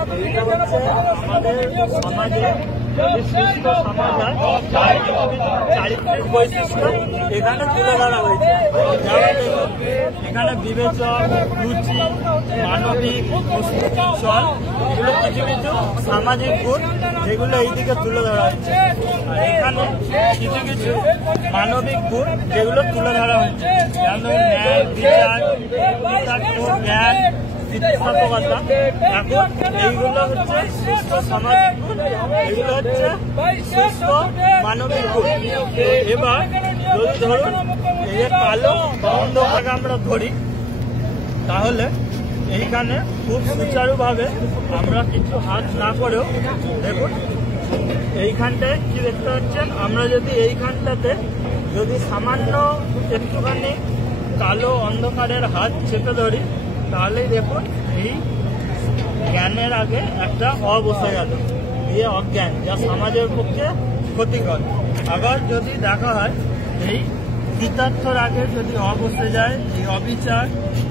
আমাদের সমাজে সুস্থ সমাজ হয় চারিত্রিক বৈশিষ্ট্য এখানে তুলে ধরা হয়েছে। এখানে বিবেচক, রুচি, মানবিক, চল এগুলো কিছু কিছু সামাজিক গুণ যেগুলো এইদিকে তুলে ধরা হয়েছে। আর এখানে কিছু কিছু মানবিক গুণ যেগুলো তুলে ধরা হয়েছে, যেমন ন্যায়, বিচার, জ্ঞান, স্থিতিস্থাপকতা। এখন এইগুলো হচ্ছে সুস্থ সামাজিক গুণ, এগুলো হচ্ছে সুস্থ মানবিক গুণ। এবার যদি ধরুন এই যে কালো অন্ধকারকে আমরা ধরি, তাহলে এইখানে খুব সুচারুভাবে আমরা কিছু হাত না করেও দেখুন এইখানটায় কি দেখতে পাচ্ছেন, আমরা যদি এইখানটাতে যদি সামান্য একটুখানি কালো অন্ধকারের হাত চেপে ধরি, তাহলেই দেখুন এই জ্ঞানের আগে একটা বসে গেল, দিয়ে অজ্ঞান, যা সমাজের পক্ষে ক্ষতিকর। আবার যদি দেখা হয় এই কৃতার্থর আগে যদি বসে যায়, এই অবিচার,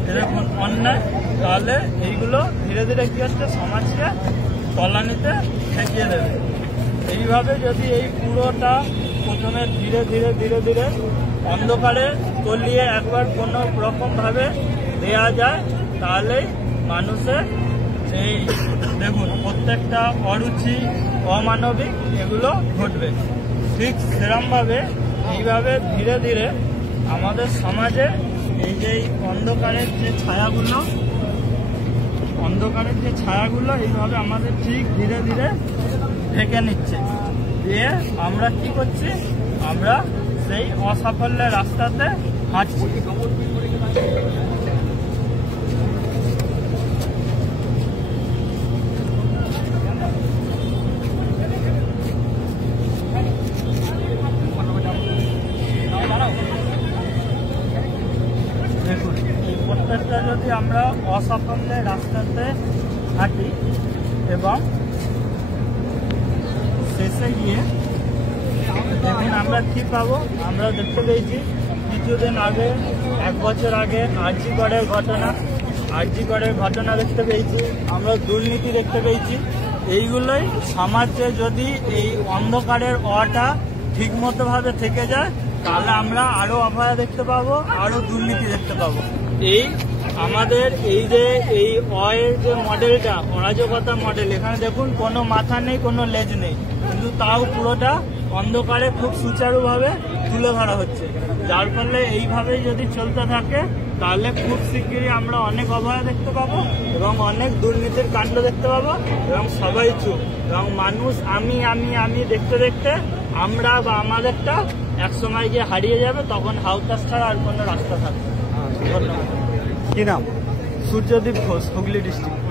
এরকম অন্যায়, তাহলে এইগুলো ধীরে ধীরে কি হচ্ছে সমাজকে তলানিতে ঠেকিয়ে দেবে। এইভাবে যদি এই পুরোটা প্রথমে ধীরে ধীরে ধীরে ধীরে অন্ধকারে তলিয়ে একবার কোনো রকমভাবে দেয়া যায়, তাহলেই মানুষের এই দেখুন প্রত্যেকটা অরুচি, অমানবিক এগুলো ঘটবে। ঠিক সেরমভাবে এইভাবে ধীরে ধীরে আমাদের সমাজে এই যে অন্ধকারের যে ছায়াগুলো এইভাবে আমাদের ঠিক ধীরে ধীরে ঢেকে নিচ্ছে। দিয়ে আমরা কি করছি, আমরা সেই অসাফল্যের রাস্তাতে হাঁটছি। দেখুন এই প্রত্যেকটা যদি আমরা অসাফল্যের রাস্তাতে হাঁটি এবং শেষে গিয়ে দেখুন আমরা কি পাবো, আমরা দেখতে পেয়েছি কিছুদিন আগে, 1 বছর আগে আরজিকরের ঘটনা দেখতে পেয়েছি, আমরা দুর্নীতি দেখতে পেয়েছি। এইগুলোই সমাজে যদি এই অন্ধকারের ঠিক মতো ভাবে থেকে যায়, তাহলে আমরা আরো অপরাধ দেখতে পাবো, আরো দুর্নীতি দেখতে পাবো। এই আমাদের এই যে যে মডেলটা, অরাজকতা মডেল, এখানে দেখুন কোনো মাথা নেই, কোনো লেজ নেই, কিন্তু তাও পুরোটা অন্ধকারে খুব সুচারুভাবে তুলে ধরা হচ্ছে। যার ফলে এইভাবে যদি চলতে থাকে, তাহলে খুব শিগগিরই আমরা অনেক অপরাধ দেখতে পাবো এবং অনেক দুর্নীতির কাণ্ড দেখতে পাবো, এবং সবাই চুপ, এবং মানুষ আমি দেখতে দেখতে আমরা বা আমাদেরটা একসময় গিয়ে হারিয়ে যাবে, তখন হাউতাস ছাড়া আর কোনো রাস্তা থাকবে। ধন্যবাদ। কি নাম? সূর্যদীপ ঘোষ, হুগলি ডিস্ট্রিক্ট।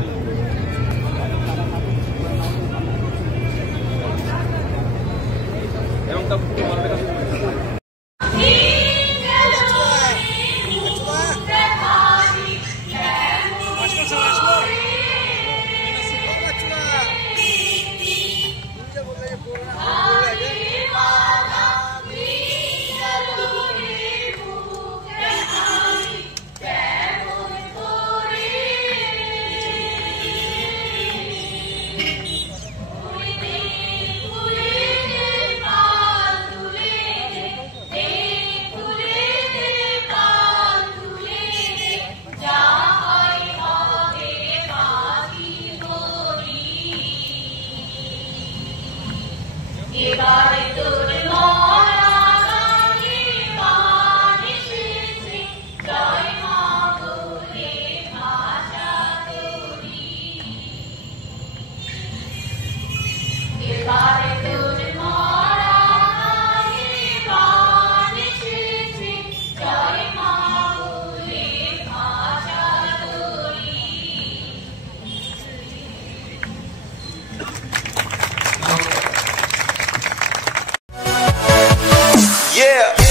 Yeah.